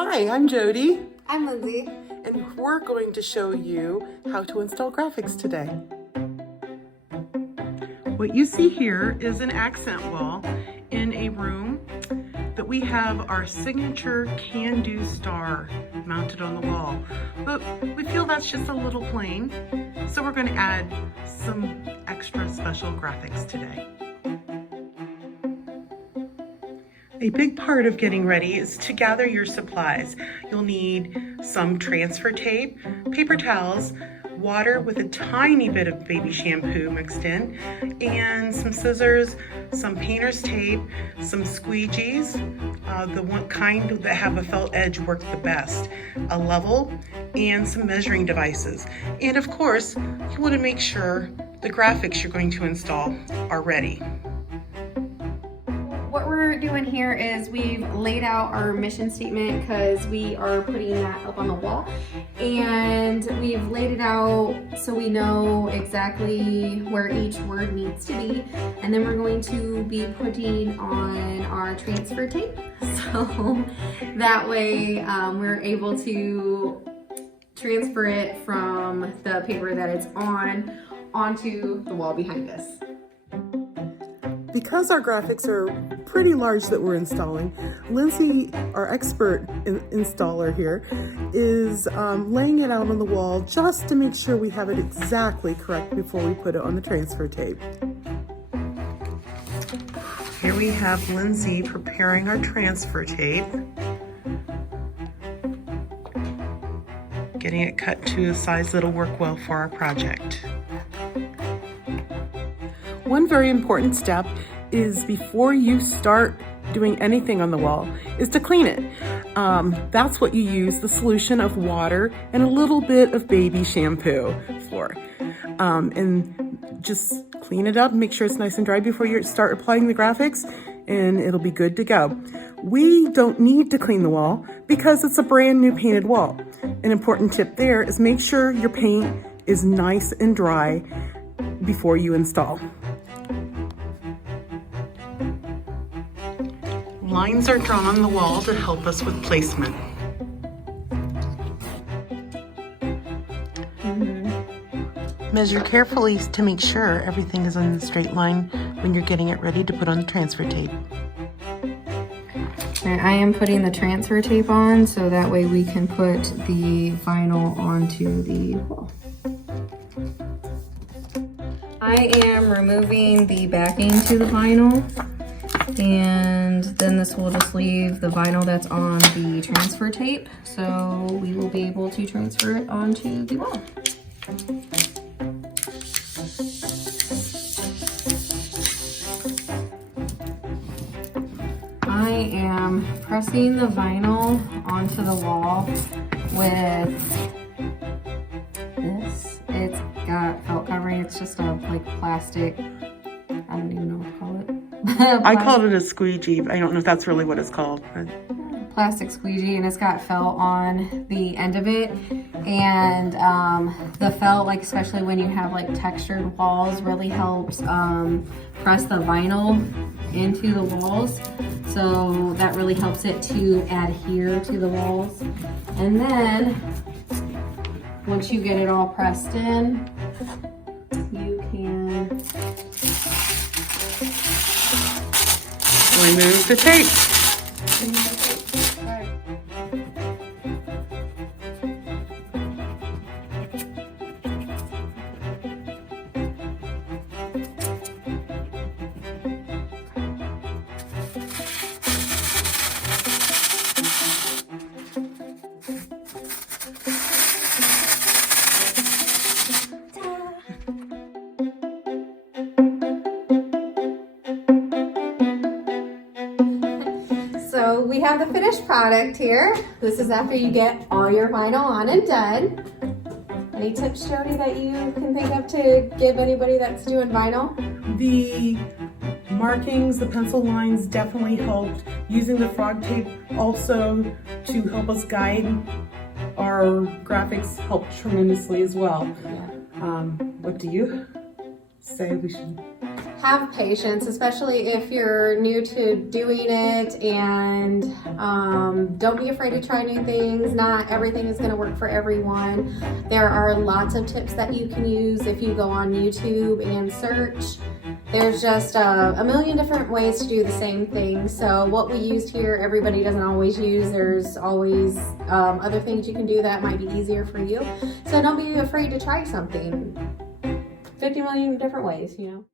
Hi, I'm Jody, I'm Lindsay. and we're going to show you how to install graphics today. What you see here is an accent wall in a room that we have our signature Can Do star mounted on the wall. But we feel that's just a little plain, so we're going to add some extra special graphics today. A big part of getting ready is to gather your supplies. You'll need some transfer tape, paper towels, water with a tiny bit of baby shampoo mixed in, and some scissors, some painter's tape, some squeegees, the one kind that have a felt edge work the best, a level, and some measuring devices. And of course, you want to make sure the graphics you're going to install are ready. What we're doing here is we've laid out our mission statement because we are putting that up on the wall, and we've laid it out so we know exactly where each word needs to be, and then we're going to be putting on our transfer tape so that way we're able to transfer it from the paper that it's on onto the wall behind us. Because our graphics are pretty large that we're installing, Lindsay, our expert installer here, is laying it out on the wall just to make sure we have it exactly correct before we put it on the transfer tape. Here we have Lindsay preparing our transfer tape, getting it cut to a size that'll work well for our project. One very important step is before you start doing anything on the wall is to clean it. That's what you use the solution of water and a little bit of baby shampoo for. And just clean it up, make sure it's nice and dry before you start applying the graphics, and it'll be good to go. We don't need to clean the wall because it's a brand new painted wall. An important tip there is make sure your paint is nice and dry before you install. Lines are drawn on the wall to help us with placement. Measure carefully to make sure everything is in the straight line when you're getting it ready to put on the transfer tape. And I am putting the transfer tape on so that way we can put the vinyl onto the wall. I am removing the backing to the vinyl, and then this will just leave the vinyl that's on the transfer tape, so we will be able to transfer it onto the wall. I am pressing the vinyl onto the wall with this. It's got felt covering. It's just a plastic, I don't even know what to call it. I called it a squeegee. I don't know if that's really what it's called. But plastic squeegee, and it's got felt on the end of it, and the felt, especially when you have textured walls, really helps press the vinyl into the walls, so that really helps it to adhere to the walls. And then once you get it all pressed in, you can remove the tape. So we have the finished product here. This is after you get all your vinyl on and done. Any tips, Jody, that you can think of to give anybody that's doing vinyl? The markings, the pencil lines definitely helped. Using the frog tape also to help us guide our graphics helped tremendously as well. Yeah. What do you say we should? have patience, especially if you're new to doing it, and don't be afraid to try new things. Not everything is going to work for everyone. There are lots of tips that you can use if you go on YouTube and search. There's just a million different ways to do the same thing. So what we used here, everybody doesn't always use. There's always other things you can do that might be easier for you. So don't be afraid to try something. 50 million different ways, you know.